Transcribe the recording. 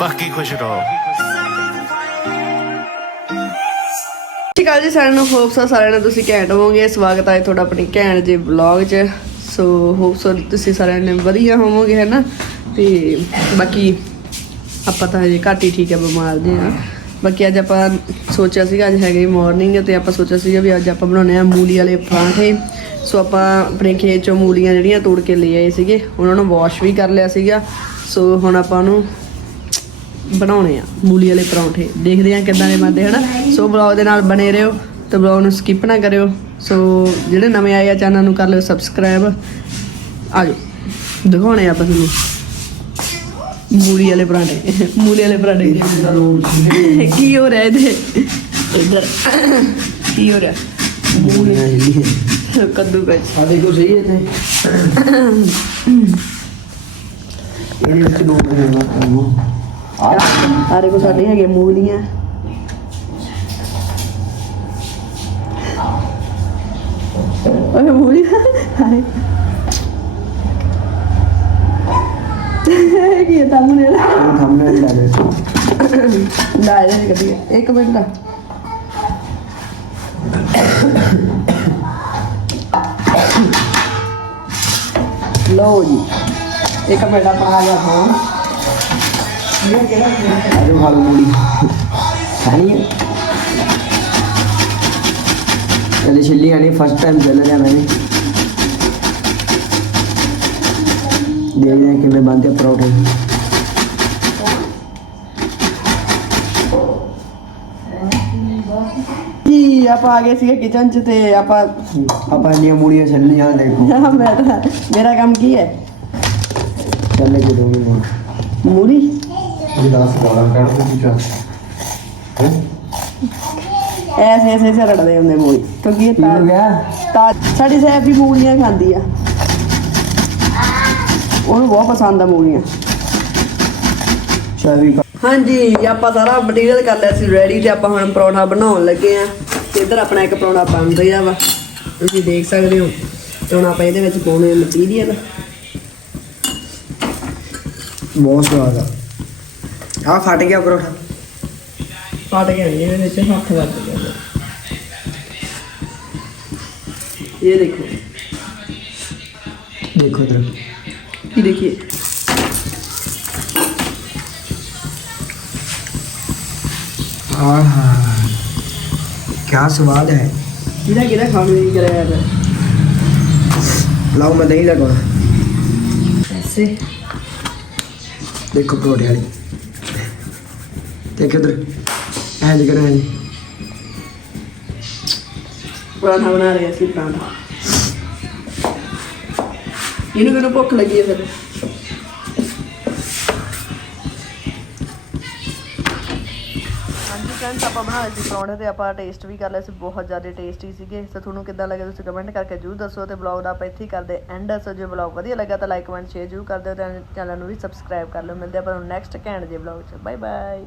ਬਾਕੀ ਖੁਸ਼ ਰਹੋ। ਸਤਿ ਸ਼੍ਰੀ ਅਕਾਲ ਜੀ, ਸਾਰਿਆਂ ਨੂੰ ਹੋਪਸ ਆ ਸਾਰਿਆਂ ਨੂੰ ਤੁਸੀਂ ਘੈਂਟ ਹੋਵੋਗੇ। ਸਵਾਗਤ ਹੈ ਤੁਹਾਡਾ ਆਪਣੀ ਘੈਂਟ ਜੇ ਵਲੌਗ 'ਚ। ਸੋ ਹੋਪਸ ਤੁਸੀਂ ਸਾਰਿਆਂ ਨੇ ਵਧੀਆ ਹੋਵੋਗੇ, ਹੈ ਨਾ? ਤੇ ਬਾਕੀ ਆਪਾਂ ਤਾਂ ਹਜੇ ਘੱਟ ਹੀ ਠੀਕ ਹੈ ਬਿਮਾਰ ਜੇ ਆ। ਬਾਕੀ ਅੱਜ ਆਪਾਂ ਸੋਚਿਆ ਸੀਗਾ, ਅੱਜ ਹੈਗੇ ਮਾਰਨਿੰਗ ਤੇ ਆਪਾਂ ਸੋਚਿਆ ਸੀਗਾ ਵੀ ਅੱਜ ਆਪਾਂ ਬਣਾਉਣੇ ਆ ਮੂਲੀ ਵਾਲੇ ਪਰਾਂਠੇ। ਸੋ ਆਪਾਂ ਆਪਣੇ ਖੇਤ ਚੋਂ ਮੂਲੀਆਂ ਜਿਹੜੀਆਂ ਤੋੜ ਕੇ ਲੈ ਆਏ ਸੀਗੇ, ਉਹਨਾਂ ਨੂੰ ਵਾਸ਼ ਵੀ ਕਰ ਲਿਆ ਸੀਗਾ। ਸੋ ਹੁਣ ਆਪਾਂ ਨੂੰ ਬਣਾਉਣੇ ਆ ਮੂਲੀ ਵਾਲੇ ਪਰੌਂਠੇ। ਦੇਖਦੇ ਆ ਕਿੱਦਾਂ ਦੇ ਬਣਦੇ ਹਨਾ? ਸੋ ਬਲੌਗ ਦੇ ਨਾਲ ਬਣੇ ਰਹੋ ਤੇ ਬਲੌਗ ਨੂੰ ਸਕਿਪ ਨਾ ਕਰਿਓ। ਸੋ ਜਿਹੜੇ ਨਵੇਂ ਆਏ ਆ ਚੈਨਲ ਨੂੰ ਕਰ ਲਿਓ ਸਬਸਕ੍ਰਾਈਬ ਆਜੋ ਦਿਖਾਉਣੇ ਆ ਆਪਾਂ ਤੁਹਾਨੂੰ। ਮੂਲੀ ਵਾਲੇ ਪਰਾਂਠੇ। ਮੂਲੀ ਵਾਲੇ ਪਰਾਂਠੇ ਕੀ ਹੋ ਰਿਹਾ ਇਹਦੇ? ਇੱਧਰ। ਕੀ ਹੋ ਰਿਹਾ? ਮੂਲੀਆਂ ਹਿੱਲੀਆਂ ਕੱਦੂ ਕਾ ਆ ਦੇਖੋ ਸਹੀ ਹੈ ਤੇ। ਇਹਦੇ ਵਿੱਚ ਦੋ ਤੁਹਾਨੂੰ ਆ ਆ ਦੇਖੋ ਸਾਡੇ ਹੈਗੇ ਮੂਲੀਆਂ। ਓਏ ਮੂਲੀਆਂ। ਹਾਏ। ਕੀ ਤਾਂ ਮੂਲੀ ਦਾ ਇਹ ਥੰਬਨੇਲ ਲਾ ਦੇ ਲੈ ਲੈ ਕਦੀ ਇੱਕ ਮਿੰਟ। ਦਾ ਲਓ ਜੀ। ਇੱਕ ਮਿੰਟ ਆਪਣਾ ਆ ਗਿਆ ਹਾਂ ਛਿੱਲੀ ਆਣੀ ਫਸਟ ਟਾਈਮ ਦੇਖਦੇ ਹਾਂ ਕਿਵੇਂ ਬਣਦੇ ਆ ਪਰੌਠੇ ਜੀ ਆਪਾਂ ਆ ਗਏ ਸੀਗੇ ਕਿਚਨ ਚ ਤੇ ਆਪਾਂ ਆਪਾਂ ਇੰਨੀਆਂ ਮੂਲੀਆਂ ਛਿੱਲੀਆਂ ਦੇਖੋ ਮੇਰਾ ਕੰਮ ਕੀ ਹੈ ਚੱਲੇ ਕਿ ਦੋ ਇਹ 10 ਗਾਲਾਂ ਕੱਢ ਦੇ ਤੂੰ ਐਸੇ ਐਸੇ ਐਸੇ ਰੜਦੇ ਹੁੰਦੇ ਮੂਲੀ ਕਿਉਂਕਿ ਇਹ ਹੋ ਤਾਂ ਗਿਆ? ਤਾਂ ਸਾਡੀ ਸੈਫ ਵੀ ਮੂਲੀਆਂ ਖਾਂਦੀ ਆ। ਉਹਨੂੰ ਬਹੁਤ ਪਸੰਦ ਆ ਮੂਲੀਆਂ। ਹਾਂਜੀ ਆਪਾਂ ਸਾਰਾ ਮਟੀਰੀਅਲ ਕਰ ਲਿਆ ਸੀ ਰੈਡੀ ਤੇ ਆਪਾਂ ਹੁਣ ਪਰੌਂਠਾ ਬਣਾਉਣ ਲੱਗੇ ਆ। ਤੇ ਇੱਧਰ ਆਪਣਾ ਇੱਕ ਪਰੌਂਠਾ ਬਣ ਰਿਹਾ ਵਾ। ਤੁਸੀਂ ਦੇਖ ਸਕਦੇ ਹੋ ਤੇ ਹੁਣ ਆਪਾਂ ਇਹਦੇ ਵਿੱਚ ਪਾਉਣੇ ਮਟੀਰੀਅਲ ਬਹੁਤ ਸਵਾਦ ਆ। हाँ फाट गया परोठा। फाट गया ये देखो। देखो इधर। ये देखिए। हाँ हाँ। क्या स्वाद है। खाने नहीं लाओ मैं दही लगवा ऐसे। देखो परोठे वाली। ਦੇਖ ਉਧਰ ਐਂ ਜਿ। ਕਰਾਂ ਪਰਾਂਠਾ ਬਣਾ ਰਹੇ ਸੀ ਪਰਾਂਠਾ। ਇਹਨੂੰ ਕਿਹਨੂੰ ਭੁੱਖ ਲੱਗੀ ਹੈ ਫਿਰ? ਹਾਂਜੀ ਆਪਾਂ ਬਣਾ ਲਏ ਸੀ ਪਰੌਂਠੇ ਤੇ ਆਪਾਂ ਟੇਸਟ ਵੀ ਕਰ ਲਿਆ ਸੀ ਬਹੁਤ ਜ਼ਿਆਦਾ ਟੇਸਟੀ ਸੀਗੇ। ਸੋ ਤੁਹਾਨੂੰ ਕਿੱਦਾਂ ਲੱਗਿਆ ਤੁਸੀਂ ਕਮੈਂਟ ਕਰਕੇ ਜਰੂਰ ਦੱਸੋ ਤੇ ਬਲੌਗ ਦਾ ਆਪਾਂ ਇੱਥੇ ਕਰਦੇ ਐਂਡ ਸੋ ਜੇ ਬਲੌਗ ਵਧੀਆ ਲੱਗਾ ਤਾਂ ਲਾਈਕ ਕਮੈਂਟ ਸ਼ੇਅਰ ਜਰੂਰ ਕਰ ਕਰ ਲਓ। ਮਿਲਦੇ ਆਪਾਂ ਨੈਕਸਟ 'ਚ। Bye bye